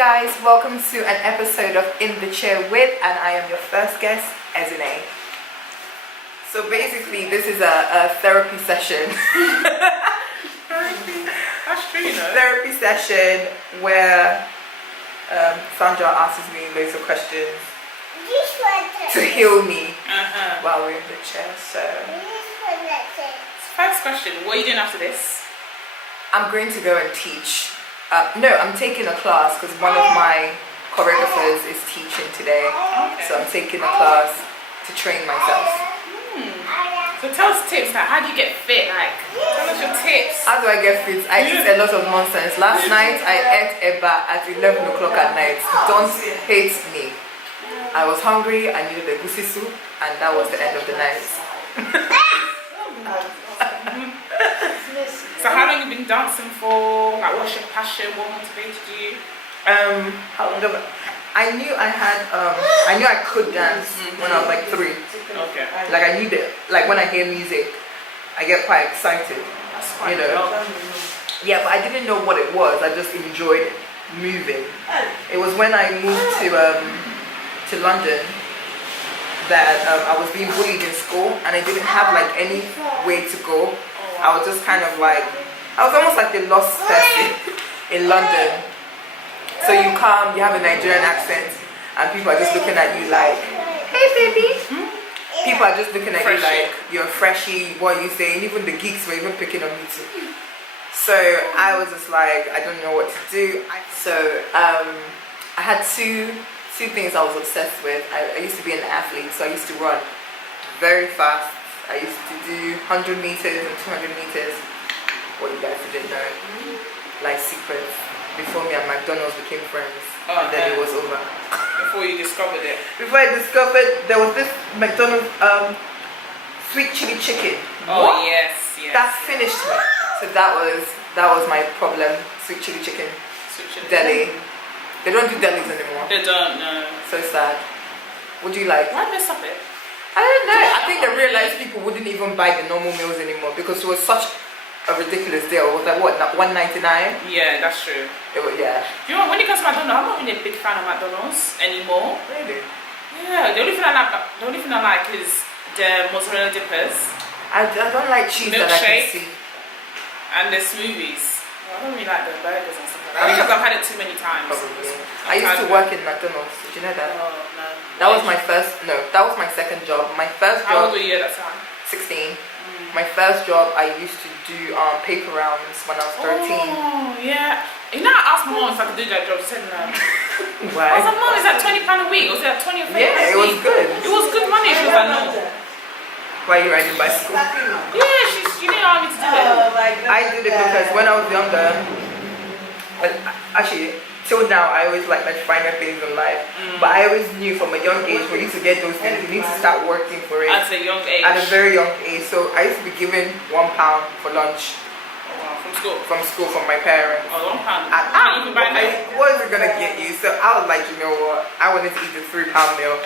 guys, welcome to an episode of In the Chair with, and I am your first guest, Ezinne. So basically, this is a therapy session. Therapy? That's true, you know. Therapy session where Sandra asks me loads of questions to heal me while we're in the chair. So, first question, what are you doing after this? I'm going to go and teach. No, I'm taking a class because one of my choreographers is teaching today. Okay. So I'm taking a class to train myself. So tell us tips, like how do you get fit? Like, tell us your tips. How do I get fit? I eat a lot of nonsense. Last night I ate eba at 11 o'clock at night. Don't hate me. I was hungry, I needed a goosey soup, and that was the end of the night. So how long have you been dancing for? Like, what's your passion? What motivated you? How long I knew I could dance when I was like 3. Okay. Like I knew that, like when I hear music, I get quite excited. That's quite Yeah, but I didn't know what it was. I just enjoyed moving. It was when I moved to London that I was being bullied in school, and I didn't have like any way to go. I was just kind of like, I was almost like the lost person in London. So you come, you have a Nigerian accent, and people are just looking at you like, hey baby. People are just looking at you like, you're a freshie, what are you saying? Even the geeks were even picking on me too. So I was just like, I don't know what to do. So I had two things I was obsessed with. I used to be an athlete, so I used to run very fast. I used to do 100 meters and 200 meters. What you guys didn't know, like secrets. Before me and McDonald's became friends, and then it was over. Before you discovered it. Before I discovered, there was this McDonald's sweet chili chicken. Oh what? yes. That finished me. So that was my problem. Sweet chili chicken. Deli. They don't do delis anymore. They don't, no. So sad. What do you like? Why mess up it? I don't know. I think they realized people wouldn't even buy the normal meals anymore because it was such a ridiculous deal. It was like what, $1.99? Yeah, that's true. It was, yeah. You know, when it comes to McDonald's, I'm not really a big fan of McDonald's anymore. Really? Yeah, the only thing I like is the mozzarella dippers. I don't like cheese that I can see. And the smoothies. Well, I don't really like the burgers and stuff like that. Because I've had it too many times. Probably. I used to work in McDonald's. Did you know that? Oh, no. That was my my second job. My first job. How old were you at that time? 16. My first job, I used to do paper rounds when I was 13. Oh, yeah. You know, I asked my mom if I could do that job. She said no. Why? I was like, Mom, is that £20 a week? Or was that 20 or 30 Yeah, it was good. It was good money. She was like, no. Why are you riding bicycle? Yeah, she didn't allow me to do it. I did it because when I was younger, actually, till now, I always like finer things in life. But I always knew from a young age, for you to get those things, you need to start working for it. At a young age. At a very young age. So I used to be given £1 for lunch. From school? From school, from my parents. Oh, £1. You can buy what is it going to get you? So I was like, you know what? I wanted to eat the £3 meal.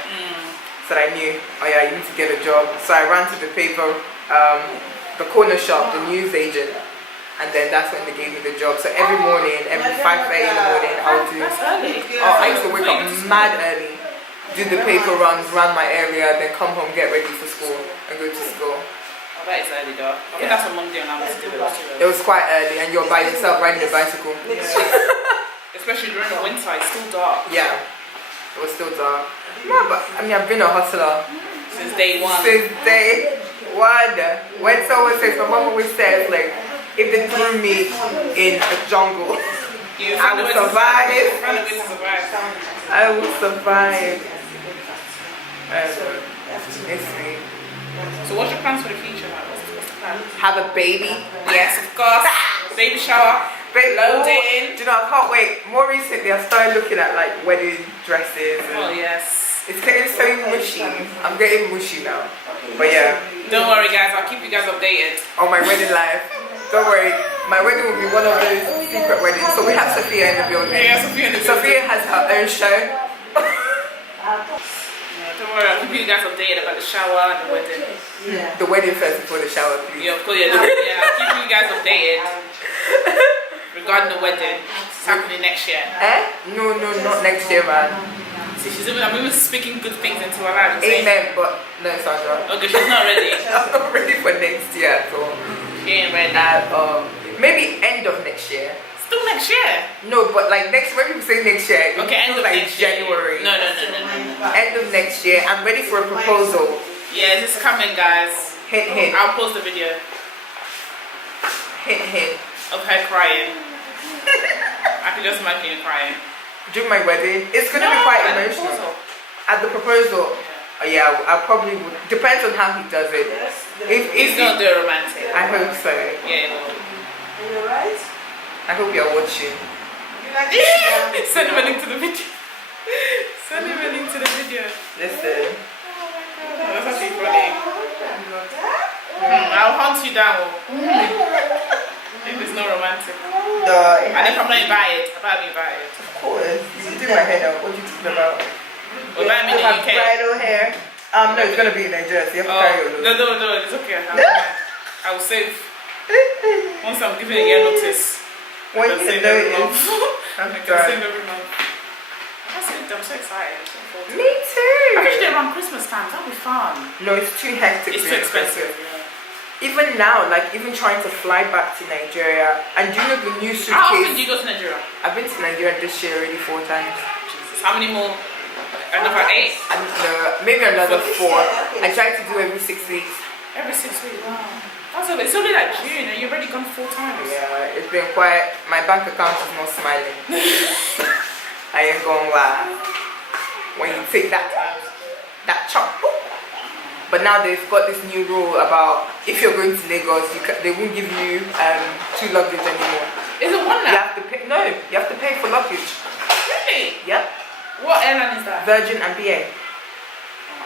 So I knew, oh yeah, you need to get a job. So I ran to the paper, the corner shop, the news agent. And then that's when they gave me the job. So every morning, every 5 a.m. in the morning, I would do. I used to wake up mad early, do the paper runs, run my area, then come home, get ready for school, and go to school. Oh, that is early though. I think that's a Monday and I was doing it. It was quite early, and you're by yourself riding a bicycle. Especially during the winter, it's still dark. Yeah, it was still dark. No, but I mean, I've been a hustler since day one. Since day one. When someone says, my mom always says, like, if they threw me in a jungle, I will survive. I will survive. It's me. So what's your plans for the future? Like, what's the plan? Have a baby. Yes, of course. Baby shower. Baby loading. Do you know, I can't wait. More recently, I started looking at like wedding dresses. Oh yes. It's getting so mushy. I'm getting mushy now. But yeah. Don't worry guys, I'll keep you guys updated. On my wedding life. Don't worry, my wedding will be one of those secret weddings. So we have Sophia in the building. Yeah, Sophia in the building. Sophia has her own show. Don't worry, I'll keep you guys updated about the shower and the wedding. Yeah. The wedding first before the shower, please. Yeah, of course, yeah. I'll keep you guys updated regarding the wedding. It's happening next year. No, not next year, man. See, I'm even speaking good things into her life. Amen, but no, Sandra. Okay, she's not ready. I'm not ready for next year at all. She ain't ready. Maybe end of next year. Still next year? No, but like next, when people say next year, okay, end of like next January. Year. No. End of next year. I'm ready for a proposal. Yeah, it's coming, guys. Hint. I'll post the video. Hint. Of her crying. I can just imagine you crying. During my wedding, it's gonna be quite emotional. At the proposal, yeah, I probably would. Depends on how he does it. If he's gonna do it romantic. I hope so. Yeah, it will. Are you alright? I hope you're watching. Send him a link to the video. Send him a link to the video. Listen. Oh, that's actually funny. I'll hunt you down. If it's not romantic. And if I'm not invited, I'll be invited. Of course. You do my hair now. What are you talking about? Well, that means in the UK. Bridal hair. No, it's gonna be in Nigeria. So you have to carry your look. No, it's okay. I will save. Once I'm giving a year notice. When you save know every it month. is. I can save every month. That's it. I'm so excited. Me too. I wish they around Christmas time. That'll be fun. No, it's too hectic. It's too expensive. Yeah. Even now, like even trying to fly back to Nigeria, and do you know the new suitcase? How often do you go to Nigeria? I've been to Nigeria this year already 4 times. Jesus. How many more? Another 8? Maybe another 4. I try to do every 6 weeks. Every 6 weeks, wow. That's okay. It's only like June and you've already gone 4 times. Yeah, it's been quiet. My bank account is not smiling. I ain't gonna lie. When you take that chop. But now they've got this new rule about if you're going to Lagos, they won't give you 2 luggage anymore. Is it one now? You have to pay. No, you have to pay for luggage. Really? Yep. What airline is that? Virgin and BA.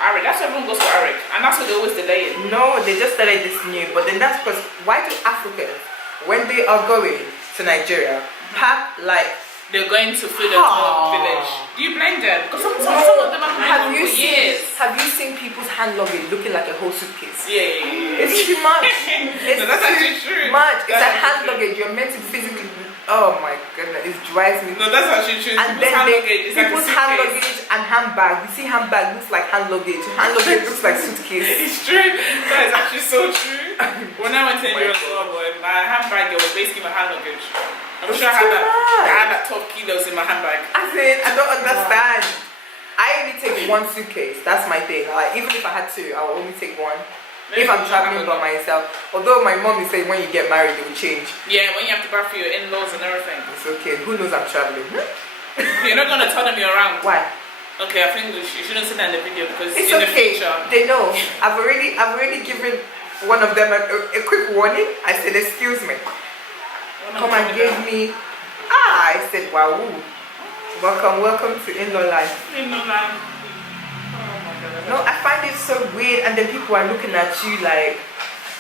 Arik. That's why everyone goes to Arik, and that's what they always delay it. No, they just started this new. But then that's because why do Africans, when they are going to Nigeria, pack like they're going to food and talk village? Do you blame them? Because some of them have been for years. Have you seen people's hand luggage looking like a whole suitcase? Yeah. It's too much. It's that's actually true. Much. It's a hand luggage. You're meant to physically. Oh my goodness, it drives me. No, that's actually true. And then people's hand luggage and handbag. You see, handbag looks like hand luggage. Hand luggage looks like suitcase. It's true. That is actually so true. When I went to Nigeria as well, my handbag was basically my hand luggage. I'm sure I had that 12 kilos in my handbag. I don't understand. I only take 1 suitcase. That's my thing. Like even if I had 2, I will only take 1. Maybe if I'm traveling by myself. Although my mom is saying when you get married, it will change. Yeah, when you have to buy for your in-laws and everything. It's okay. Who knows I'm traveling? You're not going to tell them you're around. Why? Okay, I think you shouldn't say that in the video because it's in okay. The future. They know. I've already given one of them a quick warning. I said, excuse me. Come and give me. I said, wow. Welcome to in-law life. In-law life. No, I find it so weird, and then people are looking at you like.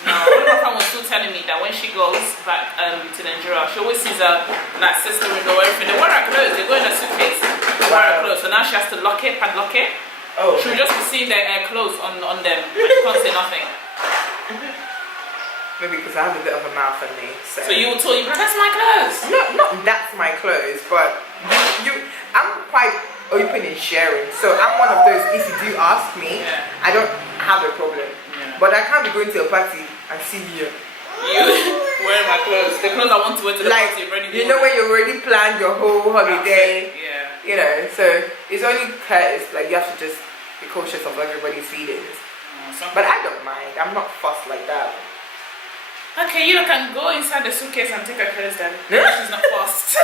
No, one of my friends was still telling me that when she goes back to Nigeria, she always sees her like sister-in-law, everything. They wear her clothes. They go in a suitcase. They wear her clothes, so now she has to padlock it. Oh. She'll just be seeing their clothes on them, and she can't say nothing. Maybe because I have a bit of a mouth on me. So you will tell you, that's my clothes. No, not that's my clothes, but I'm quite open in sharing. So I'm one of those, if you do ask me, I don't have a problem. Yeah. But I can't be going to a party and see you. You wearing my clothes. The clothes I want to wear to the party already. You know when you already planned your whole holiday. Yeah. You know, so it's only courteous, like you have to just be cautious of everybody's feelings. But I don't mind. I'm not fussed like that. Okay, you can go inside the suitcase and take her clothes then. She's not fussed.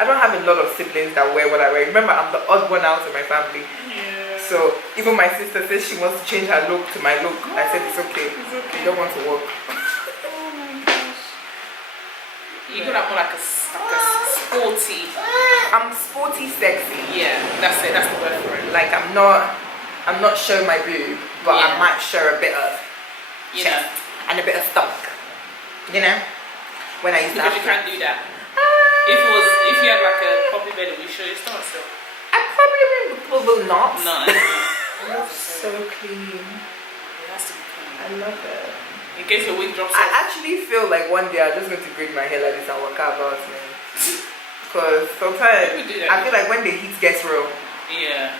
I don't have a lot of siblings that wear what I wear. Remember, I'm the odd one out in my family. Yeah. So even my sister says she wants to change her look to my look. I said it's okay. It's okay. You don't want to work. Oh my gosh. You could have more like a sporty. I'm sporty, sexy. Yeah, that's it. That's the word for it. Like I'm not showing my boob, but I might show a bit of chest and a bit of stomach. You know, when I used to. Because you can't do that. If you had like a poppy belly, will you show your stomach still? I probably will not. No. It's so clean. It has to be clean. I love it. In case your wig drops I off. actually feel like one day I'm just going to braid my hair like this and walk out about me. Because sometimes People do that. I feel like when the heat gets real, Yeah.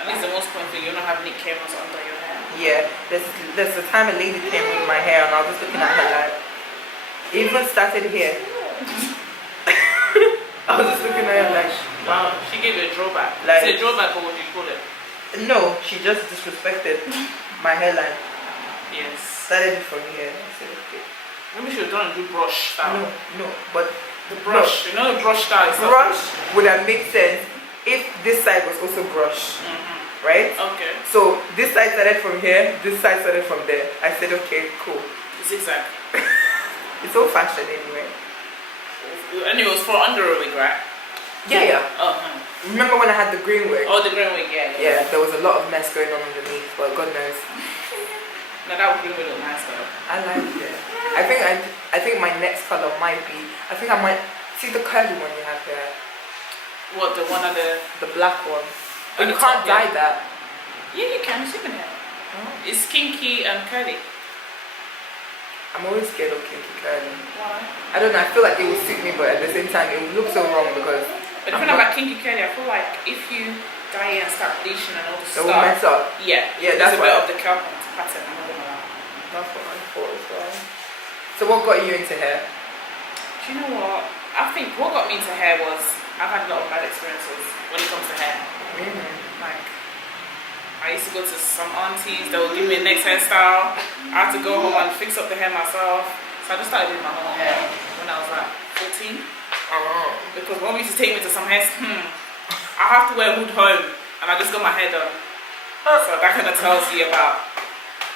At least the most point thing, you don't have any cameras under your hair. yeah, there's a time a lady came with my hair and I was just looking at her like, it even started here. I was just looking at her like, wow. She gave you a drawback. Like, Is it a drawback or what do you call it? no, she just disrespected my hairline. Yes. Started it from here. I said, okay. Maybe she was done do brush style. No, but The brush, you know the brush style is brush would have made sense if this side was also brush, right? Okay. So this side started from here, this side started from there. I said, okay, cool. Zigzag. It's old fashioned anyway. And it was for under a wig, right? Yeah. Uh-huh. Remember when I had the green wig? Oh, the green wig, yeah. Yeah, there was a lot of mess going on underneath, but God knows. No, that green wig look nice though. I like it. I think my next color might be. I think I might see the curly one you have there. What, the one of the black one. At You the can't top, dye yeah. that. Yeah, you can, it's even hair. Oh. It's kinky and curly. I'm always scared of kinky curly. Why? I don't know. I feel like it will suit me, but at the same time, it will look so wrong because. But the thing about kinky curly, I feel like if you dye it and start bleaching and all the It stuff. will mess up. Yeah, Yeah, there's that's a bit why. of the curl pattern. I'm not gonna lie. That's what I thought as well. So what got you into hair? Do you know what? I think what got me into hair was I've had a lot of bad experiences when it comes to hair. Really? Like, I used to go to some aunties that would give me a next hairstyle. I had to go home and fix up the hair myself. So I just started doing my own hair when I was like 14. Because mom used to take me to some hair. I have to wear a hood home, and I just got my hair done. So that kind of tells you about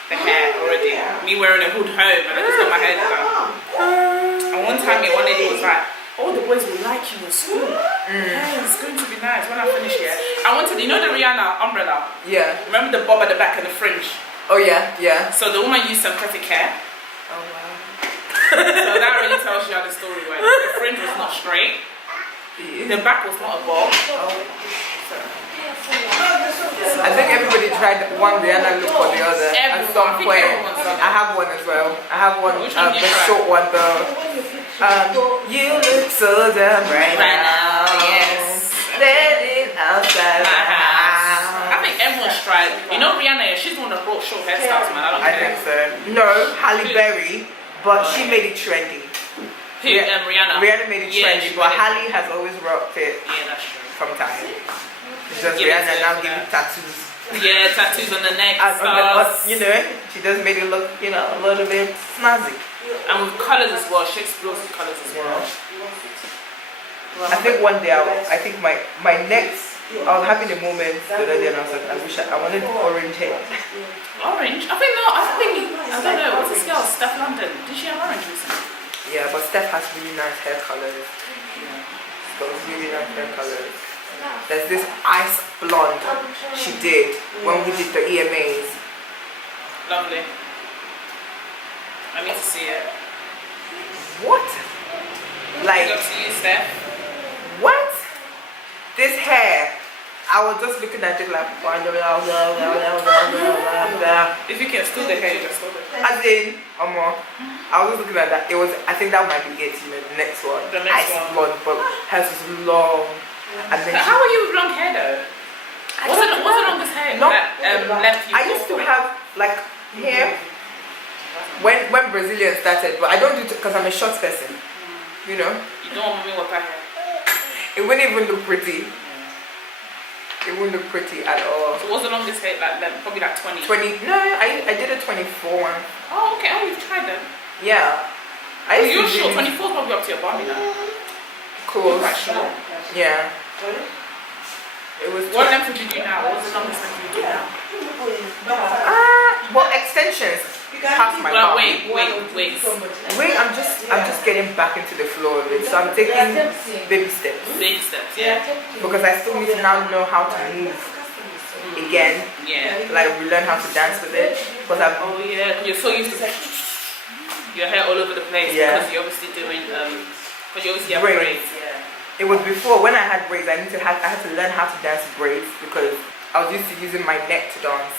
the hair already. Me wearing a hood home, and I just got my hair done. And one time, one lady was like, "Oh, the boys will like you in school. Yeah, it's going to be nice." When I finish here, I wanted, you know, the Rihanna umbrella. Yeah. Remember the bob at the back and the fringe? Oh yeah, yeah. So the woman used synthetic hair. Oh wow. So that really tells you how the story went. The fringe was not straight. The back was not a bob. I think everybody tried one Rihanna look or the other at some point. I have one as well. I have one, Which one the did you try? short one though. You look so damn right now. Yes. Standing outside the house. I think everyone's tried. You know Rihanna, she's the one that brought short hairstyles, man. I don't I care. think so. No, Halle Berry, but she made it trendy. Who, Rihanna. Rihanna made it Yeah, trendy, she but made it. Halle has always rocked it Yeah, that's true. from time. It's just Give it Rihanna to now her. giving tattoos. Yeah, tattoos on the neck, And on the, stars. you know, she just made it look, you know, a little bit snazzy. And with colours as well. She explores with colours as well. I think one day, I think my next, I was having a moment the other day and I was like, I wanted orange hair. Orange? I don't know, what's this girl? Steph London. Did she have orange recently? Yeah, but Steph has really nice hair colors. She's got really nice hair colors. There's this ice blonde she did when we did the EMAs. Lovely. I need to see it. What? Like, Big up to you, Steph. what? This hair. I was just looking at it like, If you can steal the hair, you just steal it. as in, I was just looking at that. It was, I think that might be it, you know, the next one. The next Ice one. blonde, but hers was long. And then How are you with long hair though? What's the longest hair No, that left you? I used to have like hair when Brazilian started, but I don't do it because I'm a short person. You know, You don't want me with that hair. it wouldn't even look pretty. It wouldn't look pretty at all. So what's the longest hair like then? Probably like 20. 20? No, I did a 24 one. Oh, okay. Oh, you've tried them. Yeah. I used You're to short. really 24 is probably up to your body now. close. Quite short. Yeah. It was. What length would you do now? What's the longest length you do now? Well, extensions past my Well, bum. wait. Wait, I'm just getting back into the flow of it. So I'm taking baby steps Big steps, yeah. because I still need to now know how to move again. Yeah. Like relearn how to dance with it. Because I'm Oh yeah, 'cause you're so used to your hair all over the place. Yeah. Because you're obviously doing because you obviously have Braids. braids. Yeah. It was before when I had braids. I had to learn how to dance with braids because I was used to using my neck to dance.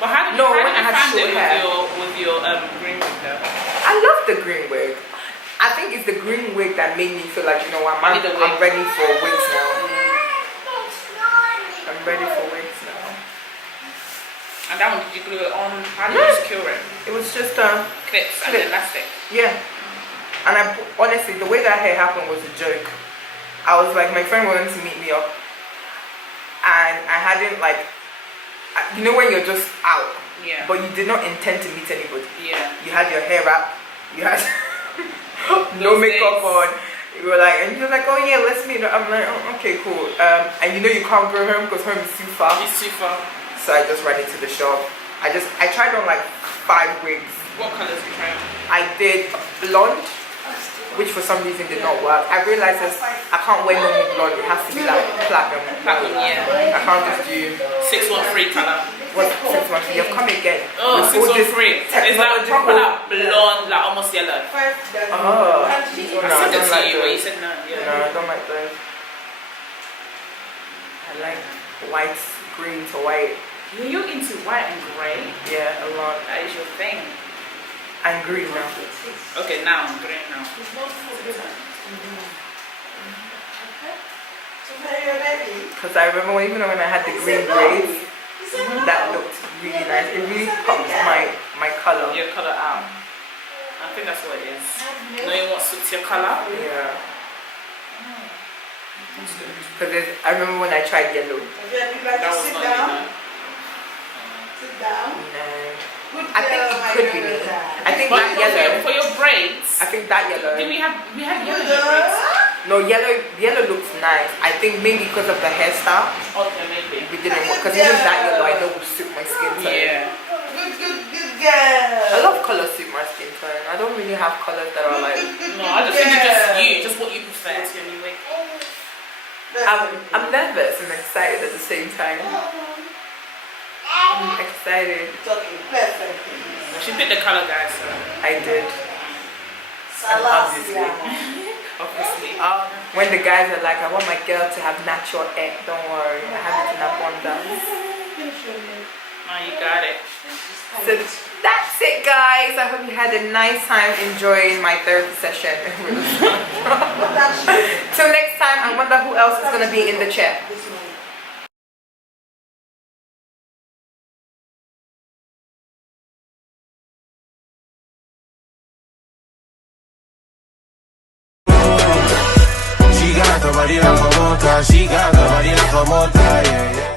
But how did No, you when I had find short it hair. with your green wig though? I love the green wig. I think it's the green wig that made me feel like, you know, I'm I need a wig. ready for wigs now. I'm ready for wigs now. And that one, did you glue it on? How did you secure it? It was just Clips and elastic. yeah. And honestly, the way that hair happened was a joke. I was like, my friend wanted to meet me up, and I hadn't like, you know when you're just out, Yeah. but you did not intend to meet anybody. Yeah. You had your hair wrap, you had no Those makeup days. on. You were like, and you're like, oh yeah, let's meet. I'm like, oh, okay, cool. And you know you can't go home because home is too far. It's too far. So I just ran into the shop. I tried on like 5 wigs. What colours did you try on? I did blonde, which for some reason did not work. I realized this, I can't wear normal blonde. It has to be like platinum. Platinum, yeah. I can't just do 613 colour. what 6 months. You've come again. Oh, with all this 613. It's like proper like blonde, like almost yellow. Oh, I sent it to you, but you said no. No, I don't like those. I like white, green to white. You're into white and grey. Yeah, a lot. That is your thing. And green now. Okay, now I'm green now. Because I remember even when I had the green braids, that looked really nice. It really popped my color. Your colour out. I think that's what it is. Knowing what suits your colour. Yeah. Because I remember when I tried yellow. That was not enough. Sit down. No. Good I think girl, it could be me. I think that yellow. For your braids. I think that yellow. Did we had yellow in your braids? No, yellow looks nice. I think maybe because of the hairstyle, Okay, maybe. we didn't work. Because even that yellow, I know will suit my skin tone. Yeah. Good girl. I love colors suit my skin tone. I don't really have colors that are like. No, I just think it's just you, just what you prefer to your new wig. I'm nervous and excited at the same time. I'm excited. Talking perfectly. She picked the colour, guys, so. I did. Salasia. Obviously. When the guys are like, I want my girl to have natural hair. Don't worry, I have it in abundance. Oh, you got it. So that's it, guys. I hope you had a nice time enjoying my therapy session. Till next time, I wonder who else is gonna be in the chair. She got the body like a motor, she got the body like a motor, yeah, yeah.